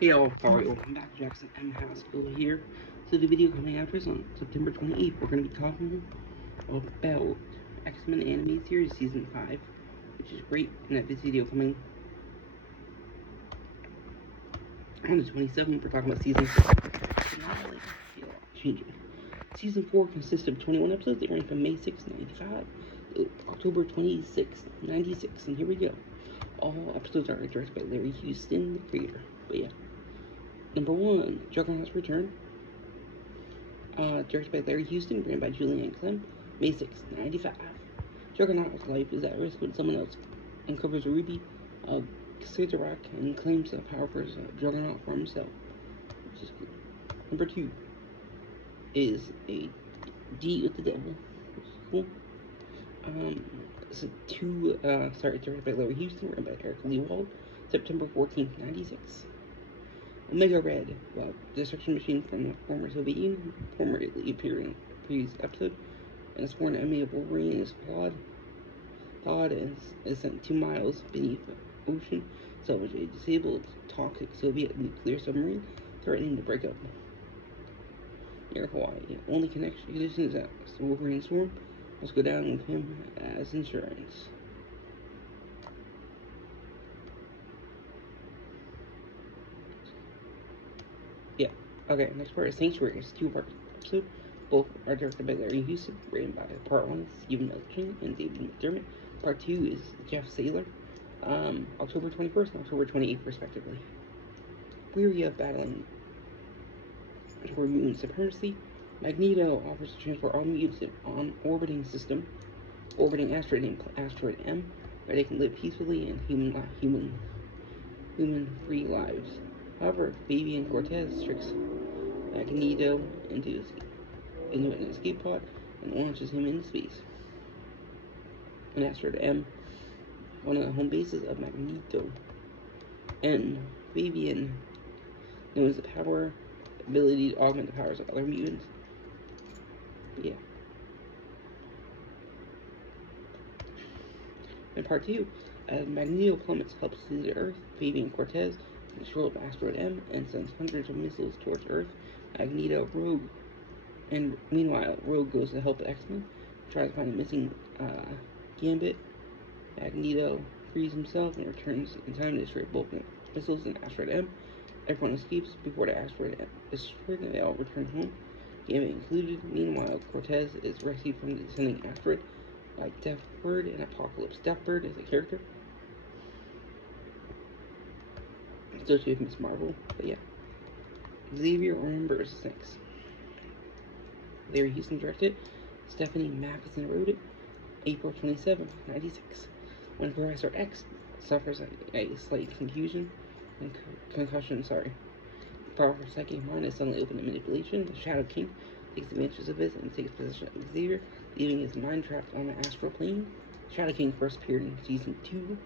Hey all, alright, welcome back to Jackson M. Haskell here. So the video coming after is on September 28th. We're going to be talking about X-Men Anime Series Season 5, which is great, and this video coming on the 27th, we're talking about Season 4. So now I feel changing. Season 4 consists of 21 episodes. They ran from May 6, 95 to October 26, 96, and here we go. All episodes are directed by Larry Houston, the creator. But yeah. Number 1, Juggernaut's Return. Directed by Larry Houston, written by Julianne Clem, May 6, 95. Juggernaut's life is at risk when someone else uncovers Ruby, Cyttorak, and claims the power for Juggernaut for himself, which is cool. Number 2 is a D with the Devil, which is cool. Directed by Larry Houston, written by Eric Lewald, September 14th, 96. Omega Red, destruction machine from the former Soviet Union, formerly appeared in a previous episode, and a sworn enemy of Wolverine is thawed and is sent 2 miles beneath the ocean, salvage a disabled, toxic Soviet nuclear submarine, threatening to break up near Hawaii. Only condition is that Wolverine Storm must go down with him as insurance. Yeah. Okay, next part is Sanctuary. It's a 2-part episode. Both are directed by Larry Houston, written by Part 1 Stephen Elchin and David McDermott. Part 2 is Jeff Saylor, October 21st and October 28th, respectively. Weary of battling for mutant supremacy, Magneto offers to transport all mutants on orbiting asteroid named Asteroid M, where they can live peacefully and human-free lives. However, Fabian Cortez tricks Magneto into an escape pod and launches him into space. On Asteroid M, one of the home bases of Magneto, and Fabian knows the ability to augment the powers of other mutants. Yeah. In Part 2, as Magneto plummets helps to the Earth, Fabian Cortez can control of Asteroid M and sends hundreds of missiles towards Earth, Magneto, Rogue, and meanwhile, Rogue goes to help the X-Men, tries to find a missing Gambit. Magneto frees himself and returns in time to destroy both missiles in Asteroid M. Everyone escapes before the asteroid is destroyed and they all return home, Gambit included. Meanwhile, Cortez is rescued from the descending asteroid by Deathbird and Apocalypse. Deathbird is a character associated with Ms. Marvel, but yeah. Xavier remembers things. Larry Houston directed, Stephanie Matheson wrote it, April 27th, 96. When Professor X suffers a slight concussion, powerful psychic mind is suddenly open to manipulation. The Shadow King takes advantage of this and takes possession of Xavier, leaving his mind trapped on the astral plane. Shadow King first appeared in Season 2.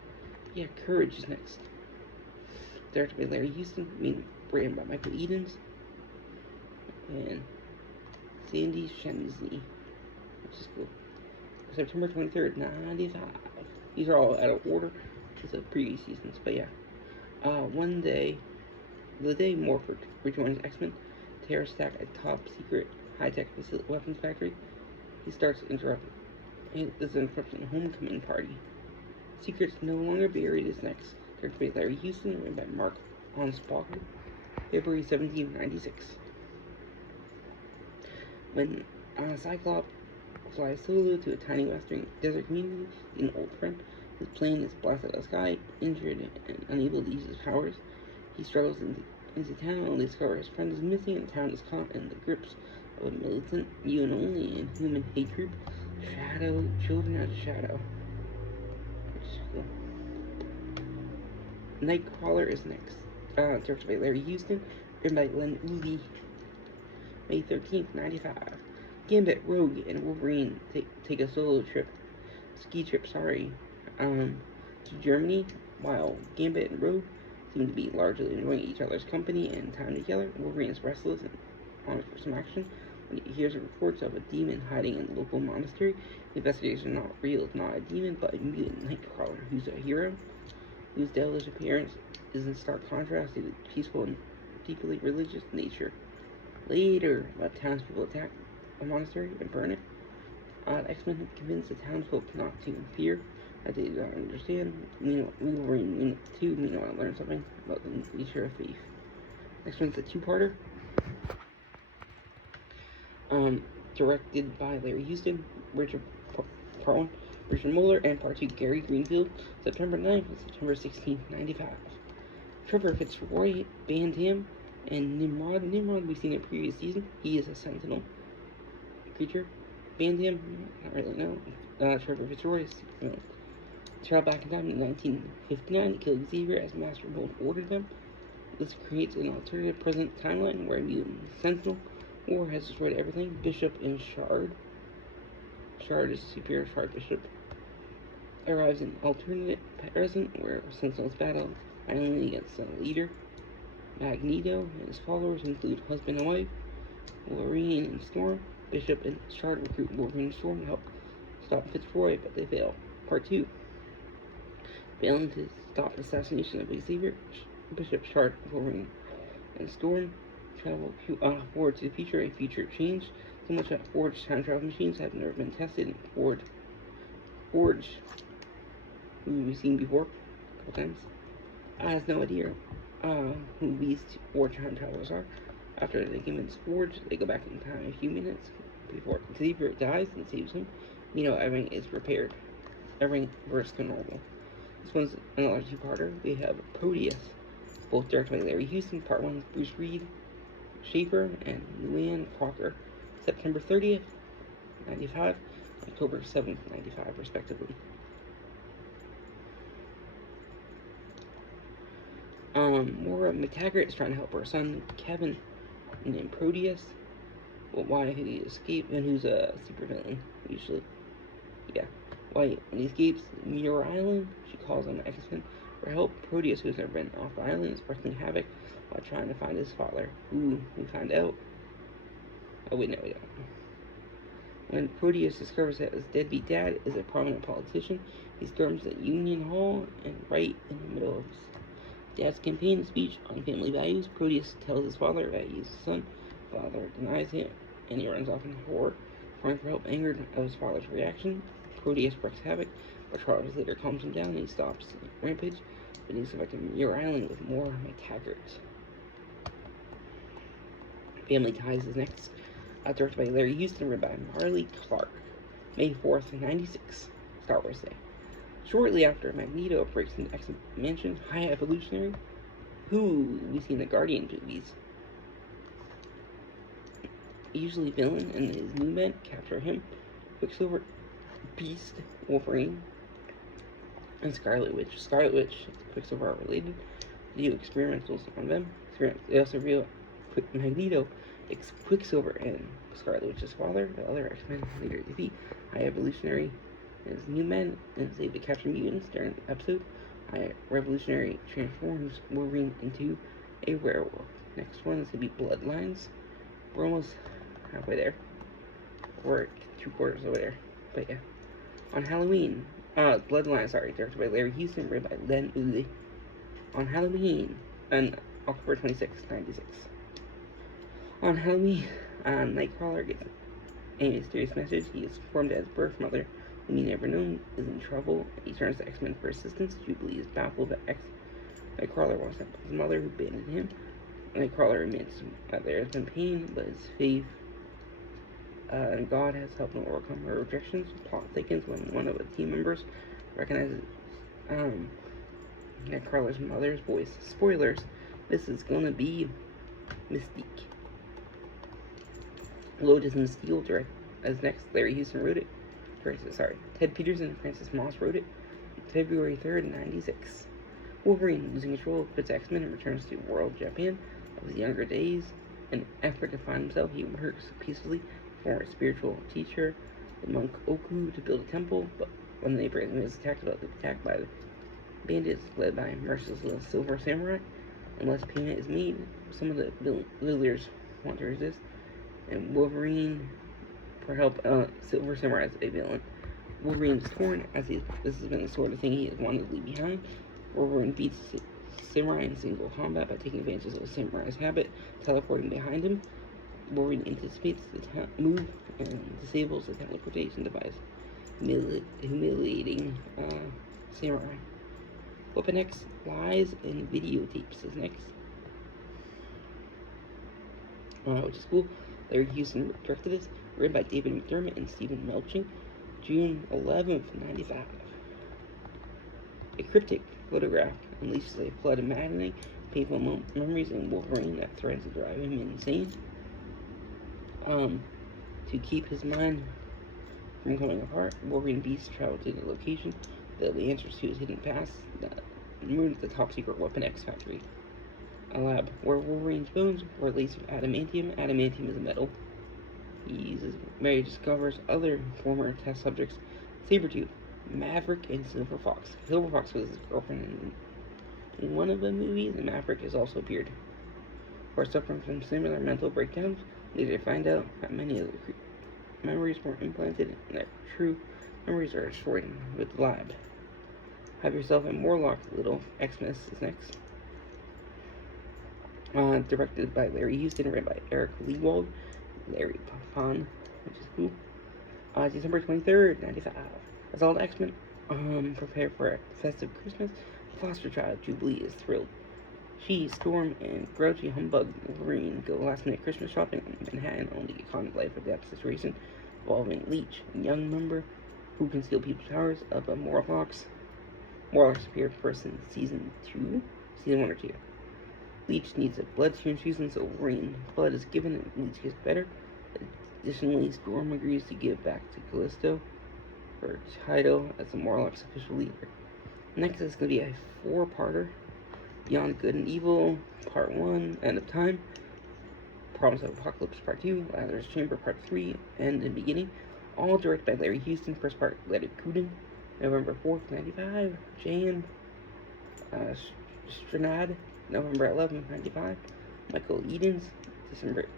Yeah, Courage is next. Directed by Larry Houston, written by Michael Edens and Sandy Shenzi, which is cool. September 23rd, 95. These are all out of order because of previous seasons, but yeah. The day Morph rejoins X-Men, Terra Stack a top-secret high-tech weapons factory. He starts interrupting a homecoming party. Secrets No Longer Buried is next, directed by Larry Houston, written by Mark Onspacher, February 17, 96. When Cyclops flies solo to a tiny western desert community, an old friend. His plane is blasted out of the sky, injured and unable to use his powers. He struggles into town and discovers his friend is missing, and the town is caught in the grips of a militant, only inhuman hate group, Children of the Shadow. Nightcrawler is next, directed by Larry Houston, written by Len Uzi, May 13th, 95. Gambit, Rogue, and Wolverine take a ski trip, to Germany, while Gambit and Rogue seem to be largely enjoying each other's company and time together. Wolverine is restless and on for some action when he hears reports of a demon hiding in the local monastery. The investigation is not real, it's not a demon, but a mutant Nightcrawler who's a hero. whose devilish appearance is in stark contrast to the peaceful and deeply religious nature. Later, the townspeople attack a monastery and burn it. X-Men convince the townsfolk not to fear, that they don't understand. Wolverine 2, meanwhile, learn something about the nature of faith. Next one's a two-parter. Directed by Larry Houston, Part 1, Richard Muller, and Part 2, Gary Greenfield, September 9th and September 16th, 95. Trevor Fitzroy, Bantam, and Nimrod. Nimrod we've seen in previous season. He is a Sentinel creature. Bantam, I don't really know. Trevor Fitzroy is travel back in time in 1959 to kill Xavier as Master Mold ordered them. This creates an alternative present timeline where mutant Sentinel War has destroyed everything. Bishop and Shard. Shard is superior. Shard Bishop arrives in alternate present where Sentinels battle violently against the leader. Magneto and his followers include husband and wife, Wolverine and Storm. Bishop and Shard recruit Wolverine and Storm to help stop Fitzroy, but they fail. Part 2. Failing to stop the assassination of Xavier, Bishop, Shard, Wolverine, and Storm travel forward to the future. A future change, so much that forged time travel machines have never been tested. And Forge, who we've seen before a couple times, has no idea who these four time travelers are. After they convince Forge, they go back in time a few minutes before Xavier dies and saves him. Everything is repaired. Everything reverts to normal. This one's another two-parter. We have Proteus, both directed by Larry Houston. Part 1 Bruce Reed, Schaefer, and Luann Crocker. September 30th, 95, October 7th, 95, respectively. Moira McTaggart is trying to help her son, Kevin, named Proteus. Well, why he escaped, and who's a supervillain, usually. Yeah. Why, when he escapes Muir Island, she calls on the X-Men for help. Proteus, who's never been off the island, is wreaking havoc while trying to find his father, who we find out. Oh, wait, no, we don't. When Proteus discovers that his deadbeat dad is a prominent politician, he storms at Union Hall, and right in the middle of his dad's campaign speech on family values, Proteus tells his father that he is his son. Father denies him, and he runs off in horror. Crying for help, angered at his father's reaction, Proteus wreaks havoc, but Charles later calms him down and he stops the rampage, but he's affecting Muir Island with more McTaggart. Family Ties is next. Directed by Larry Houston, written by Marley Clark. May 4th, 96, Star Wars Day. Shortly after Magneto breaks into X Mansion, High Evolutionary, who we see in the Guardian movies, usually villain, and his new men capture him. Quicksilver, Beast, Wolverine, and Scarlet Witch. Scarlet Witch and Quicksilver are related. They do experimentals on them. They also reveal Magneto, Quicksilver, and Scarlet Witch's father. The other X-Men later defeat High Evolutionary and his new men and save the captured mutants during the episode. High Revolutionary transforms Wolverine into a werewolf. Next one is going to be Bloodlines. We're almost halfway there. Or 2/4 over there. But yeah. On Halloween, Bloodlines, directed by Larry Houston, written by Len Uzi. On Halloween, on October 26, 96. On Halloween, Nightcrawler gets a mysterious message. He is informed that his birth mother, whom he never known, is in trouble. He turns to X-Men for assistance. Jubilee is baffled that Nightcrawler wants to help his mother, who abandoned him. Nightcrawler admits that there has been pain, but his faith and God has helped him overcome her rejections. Plot thickens when one of the team members recognizes Nightcrawler's mother's voice. Spoilers, this is gonna be Mystique. Lotus and Steel direct as next. Larry Houston wrote it. Ted Peterson and Francis Moss wrote it. February 3rd, 96. Wolverine, losing control of its X-Men, and returns to World Japan of his younger days. In Africa, to find himself, he works peacefully for a spiritual teacher, the monk Oku, to build a temple, but when the neighboring is attacked by the bandits led by merciless Silver Samurai. Unless payment is made, some of the villagers want to resist, and Wolverine, for help, Silver Samurai is a villain. Wolverine is torn, as this has been the sort of thing he has wanted to leave behind. Wolverine beats Samurai in single combat by taking advantage of Samurai's habit, teleporting behind him. Wolverine anticipates the move and disables the teleportation device, humiliating Samurai. Weapon X lies and videotapes is next, which is cool. Larry Houston directed this, written by David McDermott and Stephen Melching, June 11th, 1995. A cryptic photograph unleashes a flood of maddening, painful memories in Wolverine that threatens to drive him insane. To keep his mind from coming apart, Wolverine and Beast travel to the location, the answers to his hidden past, the top-secret Weapon X factory. A lab where Wolverine's bones were laced with adamantium. Adamantium is a metal. Mary discovers other former test subjects, Sabretooth, Maverick, and Silver Fox. Silver Fox was his girlfriend in one of the movies, and Maverick has also appeared. Or suffering from similar mental breakdowns, later find out that many of the memories were implanted and that true memories are destroyed with the lab. Have yourself a Morlock, Little Xmas is next. Directed by Larry Houston, written by Eric Lewald, Larry Pafan, which is cool. December 23rd, 1995. As all the X-Men prepare for a festive Christmas, foster child Jubilee is thrilled. She, Storm, and grouchy humbug Wolverine go last-minute Christmas shopping in Manhattan, only to get caught in a life-or-death situation involving Leech, a young member who can steal people's powers of a Morlocks. Morlocks appeared first in season 1 or 2. Leech needs a blood transfusion, so Wolverine's blood is given and Leech gets better. Additionally, Storm agrees to give back to Callisto her title as the Morlocks' official leader. Next is going to be a 4-parter, Beyond Good and Evil, Part 1, End of Time, Problems of Apocalypse, Part 2, Lazarus Chamber, Part 3, End and Beginning, all directed by Larry Houston. First part, Leonard Kuden, November 4th, 1995, Jan Stranad, November 11th, 1995, Michael Edens,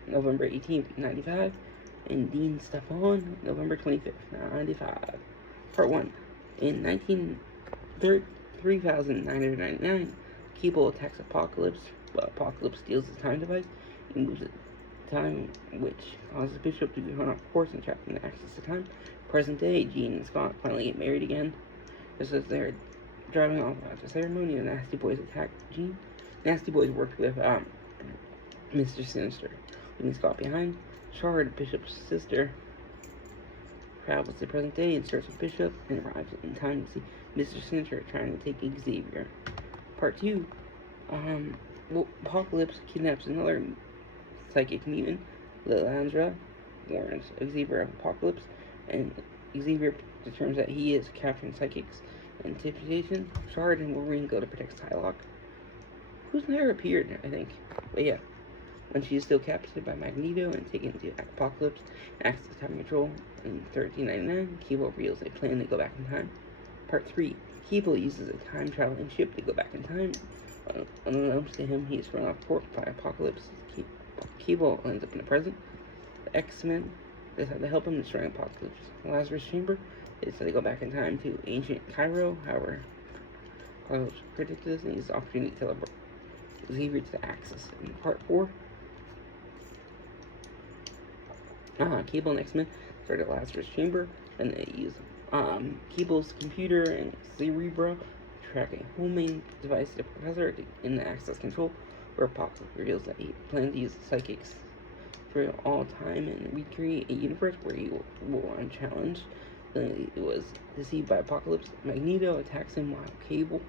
November 18th, 1995, and Dean Stefan, November 25th, 1995. Part 1. In 3999, Cable attacks Apocalypse, but Apocalypse steals his time device. He moves it time, which causes Bishop to be run off course and trapped in the Axis of Time. Present day, Jean and Scott finally get married again. Just as they're driving off at the ceremony, the Nasty Boys attack Jean. Nasty Boys worked with Mr. Sinister, leaving Scott behind. Shard, Bishop's sister, travels to present day and starts with Bishop and arrives in time to see Mr. Sinister trying to take Xavier. Part 2, Apocalypse kidnaps another psychic mutant, Lilandra, warns Xavier of Apocalypse, and Xavier determines that he is capturing psychics interpretation. Shard and Wolverine go to protect Psylocke, who's never appeared, I think. But yeah, when she is still captured by Magneto and taken to Apocalypse, acts as time control. In 1399, Cable reveals a plan to go back in time. Part 3, Cable uses a time-traveling ship to go back in time. Unbeknownst to him, he is thrown off course by Apocalypse. Cable ends up in the present. The X-Men decide to help him destroy Apocalypse. Lazarus Chamber, they decide to go back in time to ancient Cairo. However, Apocalypse predicted this and uses the opportunity to teleport Xavier to the Axis. In Part 4, Cable and X-Men start at Lazarus Chamber, and they use Cable's computer and Cerebra to track a homing device to the Professor in the Access Control, where Apocalypse reveals that he plans to use psychics for all time and recreate a universe where he will run challenged. Then he was deceived by Apocalypse. Magneto attacks him while Cable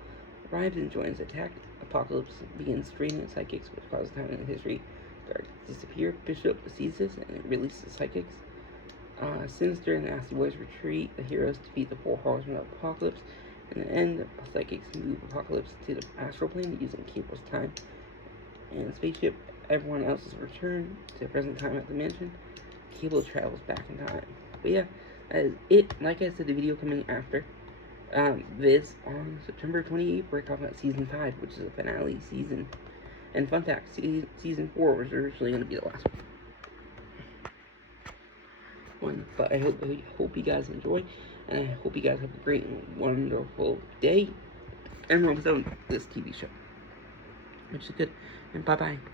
arrives and joins the attack. Apocalypse begins draining psychics, which causes time in history to disappear. Bishop sees this and releases psychics. Sinister and the Nasty Boys retreat. The heroes defeat the 4 horsemen of Apocalypse. In the end, psychics move Apocalypse to the astral plane using Cable's time and spaceship. Everyone else is returned to the present time at the mansion. Cable travels back in time. But yeah, that is it. Like I said, the video coming after this on September 28th, we're talking about Season 5, which is a finale season. And fun fact, Season 4 was originally going to be the last one. But I hope you guys enjoy, and I hope you guys have a great and wonderful day. Everyone was on this TV show, which is good. And bye bye.